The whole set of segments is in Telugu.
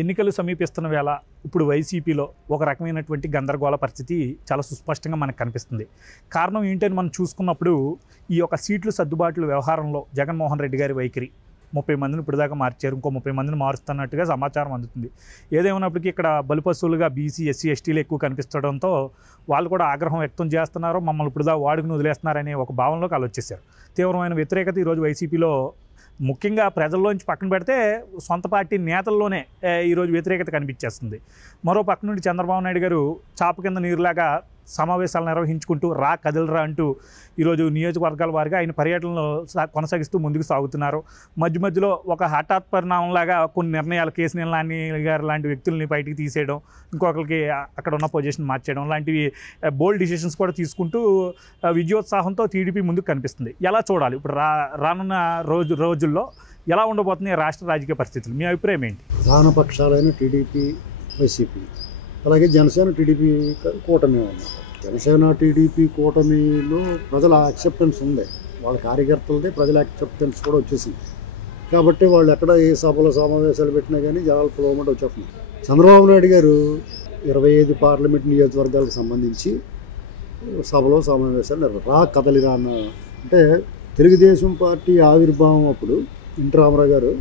ఎన్నికలు సమీపిస్తున్న వేళ ఇప్పుడు వైసీపీలో ఒక రకమైనటువంటి గందరగోళ పరిస్థితి చాలా సుస్పష్టంగా మనకు కనిపిస్తుంది. కారణం ఏంటని మనం చూసుకున్నప్పుడు ఈ యొక్క సీట్లు సర్దుబాట్ల వ్యవహారంలో జగన్మోహన్ రెడ్డి గారి వైఖరి 30 మందిని ఇప్పుడు దాకా మార్చారు, ఇంకో 30 మందిని మారుస్తున్నట్టుగా సమాచారం అందుతుంది. ఏదేమైనప్పటికీ ఇక్కడ బలిపశువులుగా బీసీ ఎస్సీ ఎస్టీలు ఎక్కువ కనిపించడంతో వాళ్ళు కూడా ఆగ్రహం వ్యక్తం చేస్తున్నారు, మమ్మల్ని ఇప్పుడు దాకా వాడుకుని వదిలేస్తున్నారనే ఒక భావనలోకి వాళ్ళు వచ్చేసారు. తీవ్రమైన వ్యతిరేకత ఈరోజు వైసీపీలో ముఖ్యంగా ప్రజల్లోంచి పక్కన పెడితే సొంత పార్టీ నేతల్లోనే ఈరోజు వ్యతిరేకత కనిపించేస్తుంది. మరో పక్క నుండి చంద్రబాబు నాయుడు గారు చాప కింద నీరులాగా సమావేశాలు నిర్వహించుకుంటూ రా కదిలరా అంటూ ఈరోజు నియోజకవర్గాల వారిగా ఆయన పర్యటనలో కొనసాగిస్తూ ముందుకు సాగుతున్నారు. మధ్య మధ్యలో ఒక హఠాత్ పరిణామంలాగా కొన్ని నిర్ణయాలు కేసీఆర్ నాని గారు లాంటి వ్యక్తుల్ని బయటికి తీసేయడం, ఇంకొకరికి అక్కడ ఉన్న పొజిషన్ మార్చేయడం లాంటివి బోల్డ్ డిసిషన్స్ కూడా తీసుకుంటూ విజయోత్సాహంతో టీడీపీ ముందుకు కనిపిస్తుంది. ఎలా చూడాలి ఇప్పుడు రానున్న రోజుల్లో ఎలా ఉండబోతున్నాయి రాష్ట్ర రాజకీయ పరిస్థితులు? మీ అభిప్రాయం ఏంటి? ప్రధాన పక్షాలైన టీడీపీ, వైసీపీ, అలాగే జనసేన టీడీపీ కూటమి ఉన్నారు. జనసేన టీడీపీ కూటమిలో ప్రజల యాక్సెప్టెన్స్ ఉంది, వాళ్ళ కార్యకర్తలదే ప్రజల యాక్సెప్టెన్స్ కూడా వచ్చేసింది. కాబట్టి వాళ్ళు ఎక్కడ ఏ సభలో సమావేశాలు పెట్టినా కానీ జనాలు పిలవమంటే వచ్చేస్తున్నారు. చంద్రబాబు నాయుడు గారు 25 పార్లమెంట్ నియోజకవర్గాలకు సంబంధించి సభలో సమావేశాలు రా కదలిరా అన్న, అంటే తెలుగుదేశం పార్టీ ఆవిర్భావం అప్పుడు ఎన్టీ రామారావు గారు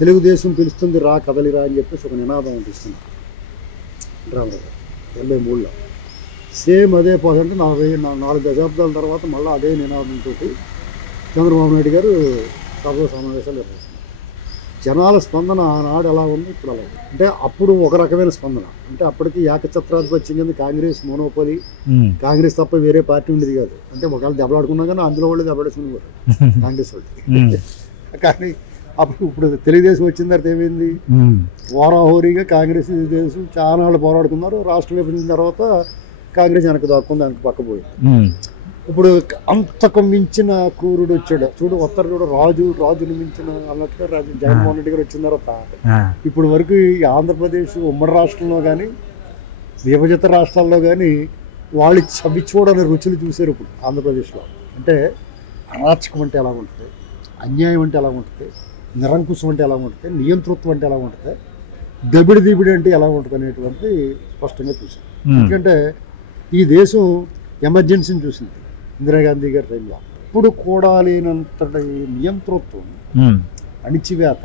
తెలుగుదేశం పిలుస్తుంది రా కదలిరా అని చెప్పేసి ఒక నినాదం అనిపిస్తున్నారు. రామారావు గారు 83లో సేమ్ అదే అంటే 4 దశాబ్దాల తర్వాత మళ్ళీ అదే నినాదంతో చంద్రబాబు నాయుడు గారు సభలో సమావేశాలు నిర్వహిస్తున్నారు. జనాల స్పందన ఆనాడు ఎలా ఉంది, ఇప్పుడు అలా ఉంది. అంటే అప్పుడు ఒక రకమైన స్పందన, అంటే అప్పటికి ఏకఛత్రాధిపత్యం కింద కాంగ్రెస్ మోనోపోలి, కాంగ్రెస్ తప్ప వేరే పార్టీ ఉండేది కాదు. అంటే ఒకవేళ దెబ్బలాడుకున్నా కానీ అందులో వాళ్ళు దెబ్బలాడుకునేవారు కాంగ్రెస్ వాళ్ళు. కానీ అప్పుడు ఇప్పుడు తెలుగుదేశం వచ్చిన తర్వాత ఏమైంది, వారాహోరీగా కాంగ్రెస్ తెలుగుదేశం చాలా వాళ్ళు పోరాడుకున్నారు. రాష్ట్ర విభజన తర్వాత కాంగ్రెస్ వెనక్కి దాక్కుంది, వెనక్కి పక్కపోయింది. ఇప్పుడు అంతకు మించిన క్రూరుడు వచ్చాడు చూడు, చూడు రాజును మించిన అన్నట్టుగా జగన్మోహన్ రెడ్డి గారు వచ్చిన తర్వాత ఇప్పుడు వరకు ఈ ఆంధ్రప్రదేశ్ ఉమ్మడి రాష్ట్రంలో కానీ విభజిత రాష్ట్రాల్లో కానీ వాళ్ళు చవి చూడని రుచులు చూశారు ఇప్పుడు ఆంధ్రప్రదేశ్లో. అంటే అరాచకం అంటే ఎలా ఉంటుంది, అన్యాయం అంటే ఎలా ఉంటుంది, నిరంకుశం అంటే ఎలా ఉంటుంది, నియంతృత్వం అంటే ఎలా ఉంటుంది, దబిడి అంటే ఎలా ఉంటుంది అనేటువంటి స్పష్టంగా చూశారు. ఎందుకంటే ఈ దేశం ఎమర్జెన్సీని చూసింది ఇందిరాగాంధీ గారి టైంలో. ఇప్పుడు కూడా లేనంతటి నియంతృత్వం, అణిచివేత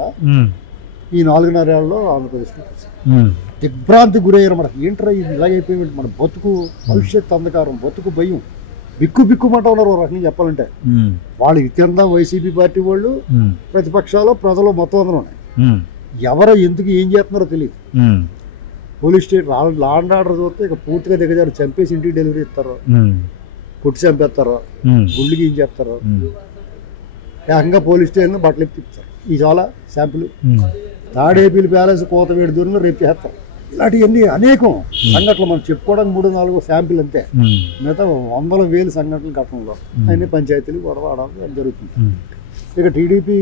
ఈ 4.5 ఏళ్లలో ఆంధ్రప్రదేశ్లో చూసాం. దిగ్భ్రాంతి గురయ్యారు. మనకి ఏంట్రా ఇది ఇలాగైపోయింది, మన బతుకు భవిష్యత్ అంధకారం, బతుకు భయం, బిక్కుమంట ఉన్నారు ఒక రకంగా చెప్పాలంటే. వాళ్ళు ఇతంతా వైసీపీ పార్టీ వాళ్ళు, ప్రతిపక్షాలు, ప్రజలు మొత్తం అందరూ ఉన్నాయి. ఎవరో ఎందుకు ఏం చేస్తున్నారో తెలియదు. Police station law and order చూస్తే ఇక పూర్తిగా దిగజారు, చంపేసి ఇంటికి డెలివరీ ఇస్తారు, కొట్టి చంపేస్తారు, గుళ్ళకి ఏం చేస్తారు, ఏకంగా పోలీస్ స్టేషన్ బట్టలు ఎప్పిస్తారు. ఈ చాలా శాంపుల్ తాడేపల్లి ప్యాలెస్ కోతవేడి దూరంలో రేపు చేస్తారు. ఇలాంటివన్నీ అనేకం సంఘటనలు మనం చెప్పుకోవడానికి 3-4 శాంపిల్ అంతే. మిగతా 100,000 సంఘటనలు ఘటనలో అన్ని పంచాయతీలు గొడవ ఆడడం జరుగుతుంది. ఇక టీడీపీ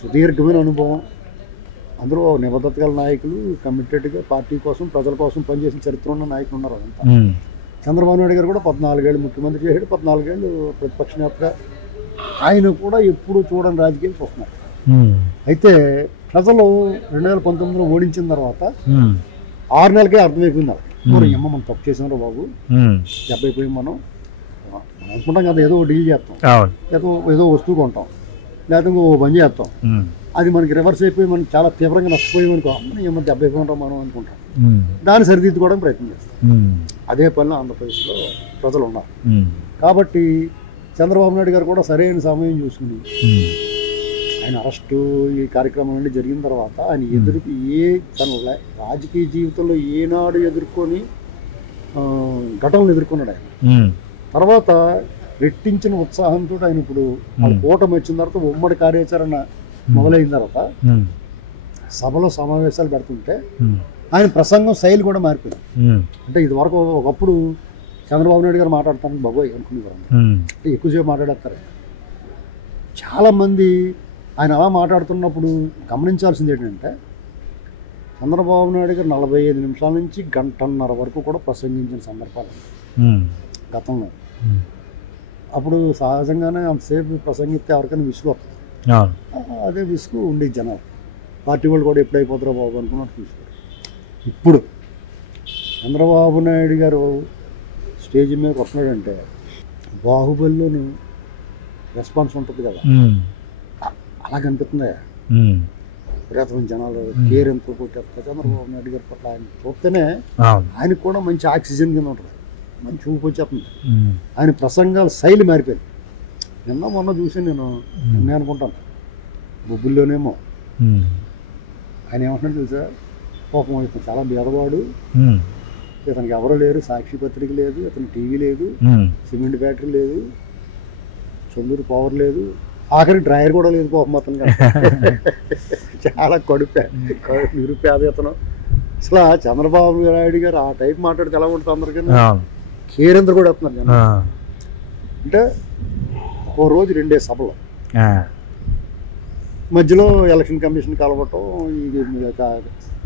సుదీర్ఘమైన అనుభవం, అందరూ నిబద్ధత గల నాయకులు, కమిటెడ్గా పార్టీ కోసం ప్రజల కోసం పనిచేసిన చరిత్ర ఉన్న నాయకులు ఉన్నారు. అదంతా చంద్రబాబు నాయుడు గారు కూడా 14 ఏళ్ళు ముఖ్యమంత్రి చేశాడు, 14 ఏళ్ళు ప్రతిపక్ష నేతగా. ఆయన కూడా ఎప్పుడు చూడని రాజకీయాలు చూస్తున్నారు. అయితే ప్రజలు 2019లో ఓడించిన తర్వాత 6 నెలలకే అర్థమైపోయింది. మనం తప్పు చేసినారో బాబు, దెబ్బైపోయి మనం అనుకుంటాం కదా, ఏదో డీల్ చేస్తాం, ఏదో వస్తువు కొంటాం, లేకపోతే ఇంకో పని చేస్తాం, అది మనకి రివర్స్ అయిపోయి మనం చాలా తీవ్రంగా నష్టపోయాం అనుకో, ఏమన్నా దెబ్బైపోయింటాం మనం అనుకుంటాం. దాన్ని సరిదిద్దుకోవడానికి ప్రయత్నం చేస్తాం. అదే పనిలో ఆంధ్రప్రదేశ్లో ప్రజలు ఉన్నారు. కాబట్టి చంద్రబాబు నాయుడు గారు కూడా సరైన సమయం చూసుకుని ఆయన అరెస్టు ఈ కార్యక్రమం నుండి జరిగిన తర్వాత ఆయన తన రాజకీయ జీవితంలో ఏనాడు ఎదుర్కొని ఘటనలు ఎదుర్కొన్నాడు ఆయన. తర్వాత రెట్టించిన ఉత్సాహంతో ఆయన ఇప్పుడు కూటమి వచ్చిన తర్వాత ఉమ్మడి కార్యాచరణ మొదలైన తర్వాత సభలో సమావేశాలు పెడుతుంటే ఆయన ప్రసంగం శైలి కూడా మారిపోయింది. అంటే ఇది వరకు ఒకప్పుడు చంద్రబాబు నాయుడు గారు మాట్లాడతాను బాబోయ్ అనుకునేవారు, అంటే ఎక్కువసేపు మాట్లాడేస్తారు. చాలామంది ఆయన అలా మాట్లాడుతున్నప్పుడు గమనించాల్సింది ఏంటంటే, చంద్రబాబు నాయుడు గారు 45 నిమిషాల నుంచి 1.5 వరకు కూడా ప్రసంగించిన సందర్భాలు గతంలో. అప్పుడు సహజంగానే అంతసేపు ప్రసంగిస్తే ఎవరికైనా విసుగు వస్తుంది. అదే విసుగు ఉండేది జనాలు. పార్టీ వాళ్ళు కూడా ఎప్పుడు అయిపోతారో బాబు అనుకున్నట్టు చూశారు. ఇప్పుడు చంద్రబాబు నాయుడు గారు స్టేజ్ మీద వస్తున్నాడంటే బాహుబలిలోని రెస్పాన్స్ ఉంటుంది కదా, అలా కనిపిస్తుందా విపరీతమైన జనాలు కేర్ ఎంత కొట్టేస్తారు చంద్రబాబు నాయుడు గారి పట్ల. ఆయన చూస్తేనే ఆయనకు కూడా మంచి ఆక్సిజన్ కింద ఉంటుంది, మంచి ఊపి వచ్చేస్తుంది. ఆయన ప్రసంగాల శైలి మారిపోయింది. నిన్న మొన్న చూసి నేను అనుకుంటాను బొబ్బుల్లోనేమో ఆయన ఏమంటున్నాడు తెలుసా, పాపం ఇతను చాలా బీదవాడు, ఇతనికి ఎవరో లేరు, సాక్షి పత్రిక లేదు, ఇతను టీవీ లేదు, సిమెంట్ ఫ్యాక్టరీ లేదు, చందూరు పవర్ లేదు, ఆఖరి డ్రైవర్ కూడా లేదు పాపం అతను. చాలా నిరుపేద ఇతను. అసలు చంద్రబాబు నాయుడు గారు ఆ టైప్ మాట్లాడితే ఎలా ఉంటుంది అందరికీ కేరింద్ర కూడా వస్తున్నారు జనం. అంటే ఒక రోజు 2 సభలు, మధ్యలో ఎలక్షన్ కమిషన్ కలవటం,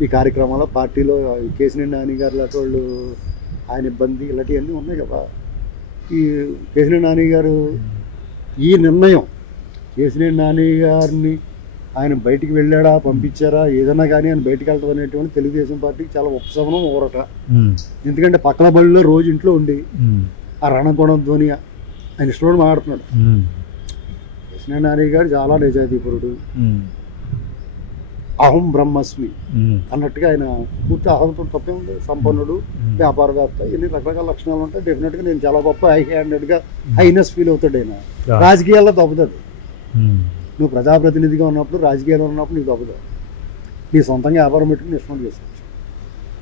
ఈ కార్యక్రమాల్లో పార్టీలో కేసినేని నాని గారు లాంటి వాళ్ళు ఆయన ఇబ్బంది ఇలాంటివన్నీ ఉన్నాయి కదా. ఈ కేసినేని నాని గారు ఈ నిర్ణయం, కేసినేని నాని గారిని ఆయన బయటికి వెళ్ళాడా పంపించారా ఏదన్నా కానీ ఆయన బయటికి వెళ్ళడం అనేటువంటి తెలుగుదేశం పార్టీకి చాలా ఉపశమనం ఊరట. ఎందుకంటే పక్కన బడిలో రోజు ఇంట్లో ఉండి ఆ రణగుణంతోని ఆయన ఇష్టం మాట్లాడుతున్నాడు. కేసినేని నాని గారు చాలా నిజాయితీపరుడు, అహం బ్రహ్మస్మి అన్నట్టుగా ఆయన పూర్తి అహంతో తప్పే ఉంది, సంపన్నుడు, వ్యాపారవేత్త, ఇన్ని రకరకాల లక్షణాలు ఉంటాయి. డెఫినెట్గా నేను చాలా గొప్ప హై హ్యాండెడ్గా హైనెస్ ఫీల్ అవుతాడు ఆయన. రాజకీయాల్లో తప్పుతుంది. నువ్వు ప్రజాప్రతినిధిగా ఉన్నప్పుడు, రాజకీయాల్లో ఉన్నప్పుడు నీకు తప్పుతుంది. నీ సొంతంగా వ్యాపారం పెట్టుకుని ఇష్టం చేసుకోవచ్చు.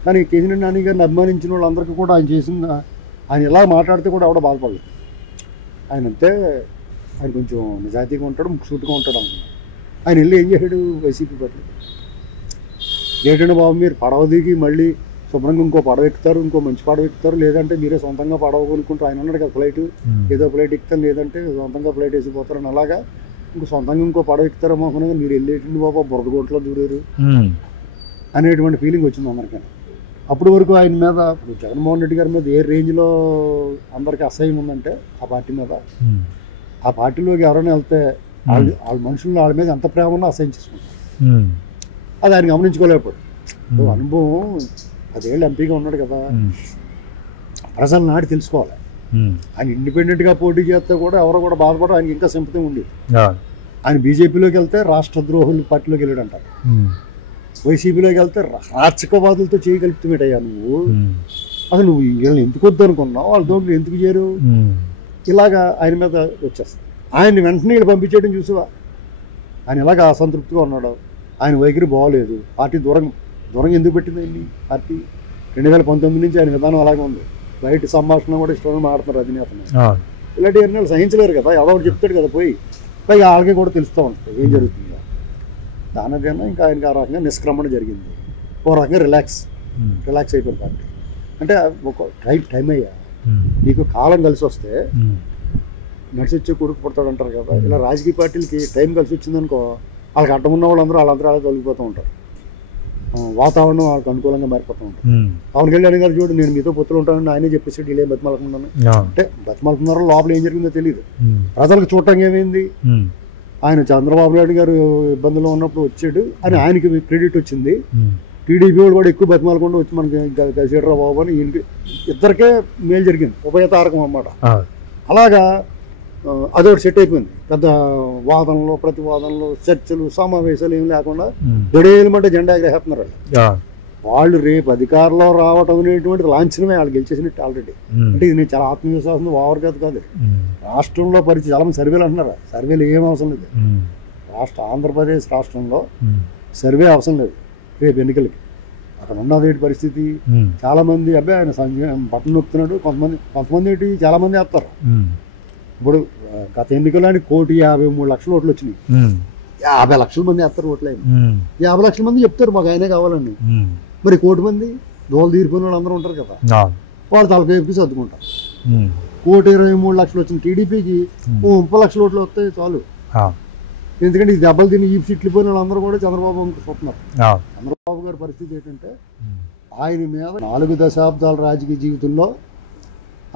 కానీ కేసినేని నాని గారిని అభిమానించిన వాళ్ళందరికీ కూడా ఆయన చేసిన, ఆయన ఇలా మాట్లాడితే కూడా ఎవడ బాధపడలేదు. ఆయన అంతే, ఆయన కొంచెం నిజాయితీగా ఉంటాడు, ముక్కుసూటుగా ఉంటాడు అనుకున్నాడు. ఆయన వెళ్ళి ఏం చేశాడు, వైసీపీ పార్టీ ఏంటంటే బాబు మీరు పడవ దిగి మళ్ళీ శుభ్రంగా ఇంకో పడవ ఎక్కుతారు, ఇంకో మంచి పడవ ఎక్కుతారు, లేదంటే మీరే సొంతంగా పడవ కొనుక్కుంటారు. ఆయన అన్నాడు కదా ఫ్లైట్, ఏదో ఫ్లైట్ ఎక్కుతాను లేదంటే సొంతంగా ఫ్లైట్ వేసిపోతారని. అలాగా ఇంకో సొంతంగా ఇంకో పడవ ఎక్కుతారేమో అనుకున్నాగా మీరు వెళ్ళేటండి బాబా బురదగొంట్లో దూరారు అనేటువంటి ఫీలింగ్ వచ్చింది అందరికీ. అప్పటి వరకు ఆయన మీద, జగన్మోహన్ రెడ్డి గారి మీద ఏ రేంజ్లో అందరికీ అసహ్యం ఉందంటే ఆ పార్టీ మీద, ఆ పార్టీలోకి ఎవరైనా వెళ్తే వాళ్ళ మనుషులు వాళ్ళ మీద ఎంత ప్రేమ ఉన్నా అసహ్యం చేసుకుంటారు. అది ఆయన గమనించుకోలేకపోయాడు. అనుభవం 10 ఏళ్ళు ఎంపీగా ఉన్నాడు కదా, ప్రజలు నాటి తెలుసుకోవాలి. ఆయన ఇండిపెండెంట్గా పోటీ చేస్తే కూడా ఎవరో కూడా బాధపడరు, ఆయనకి ఇంకా సింపతి ఉంది. ఆయన బీజేపీలోకి వెళ్తే రాష్ట్ర ద్రోహుల పార్టీలోకి వెళ్ళాడు అంటారు, వైసీపీలోకి వెళ్తే రాచకవాదులతో చేయగలుగుతామేటయ్యా నువ్వు, అసలు నువ్వు వీళ్ళని ఎందుకు వద్దు అనుకున్నావు, వాళ్ళతో ఎందుకు చేరు, ఇలాగా ఆయన మీద వచ్చేస్తుంది. ఆయన్ని వెంటనే వీళ్ళు పంపించేయడం చూసావా, ఆయన ఇలాగ అసంతృప్తిగా ఉన్నాడు, ఆయన వైఖరి బాగోలేదు, పార్టీ దూరం ఎందుకు పెట్టింది ఆయన్ని పార్టీ. 2019 నుంచి ఆయన విధానం అలాగే ఉంది. బయట సంభాషణ కూడా ఇష్టంగా మాడుతున్నారు అధినేతను. ఇలాంటివన్నీ వాళ్ళు సహించలేరు కదా, ఎవడో ఒకటి చెప్తాడు కదా పోయి, పైగా వాళ్ళకి కూడా తెలుస్తూ ఉంటుంది ఏం జరుగుతుందో. దానికైనా ఇంకా ఆయనకి ఆ రకంగా నిష్క్రమణ జరిగింది, ఓ రకంగా రిలాక్స్ అయిపోయింది పార్టీ. అంటే ఒక టైం అయ్యా, నీకు కాలం కలిసి వస్తే నడిచి వచ్చే కొడుకు పుడతాడు అంటారు కదా. ఇలా రాజకీయ పార్టీలకి టైం కలిసి వచ్చిందనుకో, వాళ్ళకి అడ్డం ఉన్న వాళ్ళందరూ అలా తొలగిపోతూ ఉంటారు, వాతావరణం వాళ్ళకి అనుకూలంగా మారిపోతూ ఉంటుంది. పవన్ కళ్యాణ్ గారు చూడు, నేను మీతో పొత్తులు ఉంటానని ఆయనే చెప్పేసి వీళ్ళేం బతిమాలకున్నాను అంటే, బతిమాలుకున్నారో లోపల ఏం జరిగిందో తెలియదు. ప్రజలకు చూడటానికి ఏమైంది, ఆయన చంద్రబాబు నాయుడు గారు ఇబ్బందుల్లో ఉన్నప్పుడు వచ్చాడు అని ఆయనకి క్రెడిట్ వచ్చింది. టీడీపీ వాళ్ళు కూడా ఎక్కువ బతిమాలకుండా వచ్చి మనకి కలిసేటరా బాబు అని ఈయనకి ఇద్దరికే మేలు జరిగింది, ఉభయతారకం అన్నమాట. అలాగా అదొకటి సెట్ అయిపోయింది. పెద్ద వాదనలు, ప్రతివాదనలు, చర్చలు, సమావేశాలు ఏం లేకుండా దొడేయమంటే జెండా ఎగరేస్తున్నారు వాళ్ళు. రేపు అధికారంలో రావటం అనేటువంటి లాంఛనమే వాళ్ళు గెలిచేసినట్టు ఆల్రెడీ. అంటే ఇది నేను చాలా ఆత్మవిశ్వాసం ఓవర్ కాదు. రాష్ట్రంలో పరిస్థితి చాలా మంది సర్వేలు అంటున్నారు, సర్వేలు ఏం అవసరం లేదు. ఆంధ్రప్రదేశ్ రాష్ట్రంలో సర్వే అవసరం లేదు రేపు ఎన్నికలకి. అక్కడ ఉన్నది ఏంటి పరిస్థితి, చాలా మంది అబ్బాయి ఆయన బట్టలు నొక్కుతున్నాడు, కొంతమంది ఏంటి చాలా మంది వేస్తారు. ఇప్పుడు గత ఎన్నికల్లో 1,53,00,000 ఓట్లు వచ్చినాయి, 50 లక్షల మంది వేస్తారు ఓట్లు. ఆయన 50 లక్షల మంది చెప్తారు మాకు ఆయనే కావాలని. మరి 1,00,00,000 మంది దోలు తీరిపోయిన వాళ్ళు అందరూ ఉంటారు కదా, వాళ్ళు తలకేపి సర్దుకుంటారు. 1,23,00,000 వచ్చిన టీడీపీకి 30 లక్షల ఓట్లు వస్తాయి చాలు. ఎందుకంటే ఈ దెబ్బలు తిని ఈ సీట్లు పోయిన వాళ్ళందరూ కూడా చంద్రబాబు చూస్తున్నారు. చంద్రబాబు గారి పరిస్థితి ఏంటంటే, ఆయన మీద 4 దశాబ్దాల రాజకీయ జీవితంలో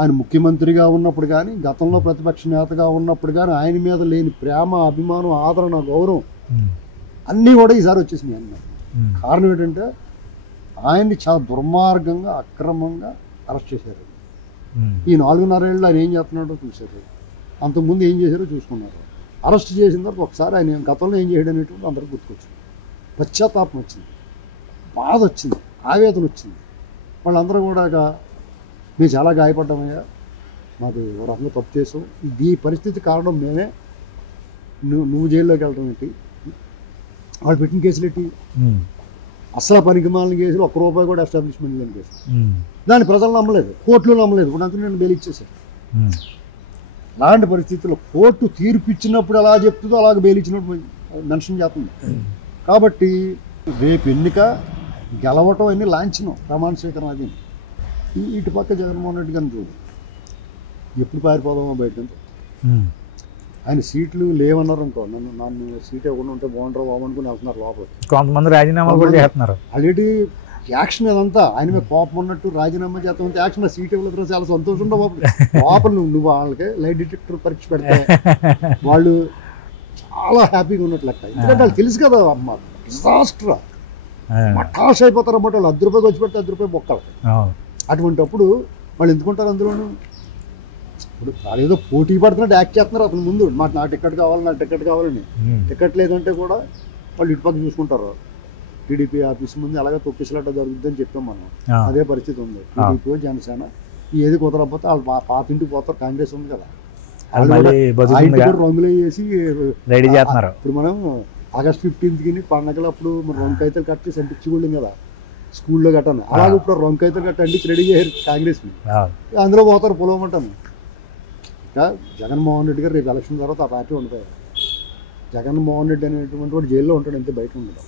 ఆయన ముఖ్యమంత్రిగా ఉన్నప్పుడు కానీ, గతంలో ప్రతిపక్ష నేతగా ఉన్నప్పుడు కానీ ఆయన మీద లేని ప్రేమ, అభిమానం, ఆదరణ, గౌరవం అన్నీ కూడా ఈసారి వచ్చేసినాయి అన్నీ. కారణం ఏంటంటే ఆయన్ని చాలా దుర్మార్గంగా అక్రమంగా అరెస్ట్ చేశారు. ఈ 4.5 ఏళ్ళు ఆయన ఏం చేస్తున్నాడో చూశారు, అంతకుముందు ఏం చేశారో చూసుకున్నారు. అరెస్ట్ చేసిన తర్వాత ఒకసారి ఆయన గతంలో ఏం చేయడం అనేటువంటి అందరికి గుర్తుకొచ్చింది. పశ్చాత్తాపం వచ్చింది, బాధ వచ్చింది, ఆవేదన వచ్చింది. వాళ్ళందరూ కూడా మేము చాలా గాయపడ్డామయ్యా, మాకు రకంగా తప్పు చేసాం, ఈ పరిస్థితి కారణం మేమే, నువ్వు జైల్లోకి వెళ్ళడం ఏంటి, వాళ్ళు పెట్టిన కేసులు ఏంటి, అసలు పనికిమాలిన కేసులు, ₹1 కూడా ఎస్టాబ్లిష్మెంట్ లేని కేసులు. దాన్ని ప్రజలు నమ్మలేదు, కోర్టులు నమ్మలేదు, ఇప్పుడు అంతా నేను బెయిల్ ఇచ్చేసాను. అలాంటి పరిస్థితుల్లో కోర్టు తీర్పు ఇచ్చినప్పుడు ఎలా చెప్తుందో అలాగే బెయిల్ ఇచ్చినప్పుడు మెన్షన్ చేస్తుంది. కాబట్టి రేపు ఎన్నిక గెలవటం అన్ని లాంఛనం, ప్రమాణ స్వీకారం అది. ఇటు పక్క జగన్మోహన్ రెడ్డి గారిని చూడు, ఎప్పుడు పారిపోదామో బయట. ఆయన సీట్లు లేవన్నారు అనుకో, నన్ను సీట్ ఇవ్వకుండా ఉంటే బాగుంటారు బాబు అనుకుని వెళ్తున్నారు లోపలికి. కొంతమంది రాజీనామాలు కూడా చేస్తున్నారు. అలాంటి యాక్షన్ అదంతా ఆయన మీద కోపం ఉన్నట్టు రాజీనామా చేస్తామంటే యాక్షన్, సీట్ ఇవ్వలేదు చాలా సంతోషంగా బాబు. లోపల నువ్వు వాళ్ళకి లైట్ డిటెక్టర్ పరీక్ష పెడితే వాళ్ళు చాలా హ్యాపీగా ఉన్నట్టు లెక్క. ఎందుకంటే వాళ్ళు తెలుసు కదా అమ్మ, డిజాస్టర్ మఠాష్ అయిపోతారు అన్నమాట. వాళ్ళు ₹10 వచ్చి పెడితే ₹10 బొక్కలు. అటువంటి అప్పుడు వాళ్ళు ఎందుకుంటారు అందులోనూ? ఇప్పుడు వాళ్ళు ఏదో పోటీ పడుతున్నట్టు యాక్ట్ చేస్తున్నారు అతను ముందు, నా టికెట్ కావాలి, నా టికెట్ కావాలని. టికెట్ లేదంటే కూడా వాళ్ళు ఇటు పక్క చూసుకుంటారు. టీడీపీ ఆఫీస్ ముందు అలాగే తొక్కిసలాట జరుగుతుందని చెప్పాం మనం, అదే పరిస్థితి ఉంది. టీడీపీ జనసేన ఏది కుదరకపోతే వాళ్ళు పాత ఇంటికి పోతారు. కాంగ్రెస్ ఉంది కదా, రంగులు వేసి రెడీ చేస్తున్నారు. ఇప్పుడు మనం ఆగస్ట్ 15కి పండగలు అప్పుడు మనం రంకైతలు కట్టి అంటించుకోలేం కదా స్కూల్లో కట్టాను, అలాగే ఇప్పుడు రంకైతలు కట్టి అంటించి రెడీ చేయారు కాంగ్రెస్ని. అందులో పోతారు పొలవమంటాను. ఇంకా జగన్మోహన్ రెడ్డి గారు రేపు ఎలక్షన్ తర్వాత ఆ పార్టీ ఉంటాయి. జగన్మోహన్ రెడ్డి అనేటువంటి వాడు జైల్లో ఉంటాడు, అంతే, బయట ఉండదు.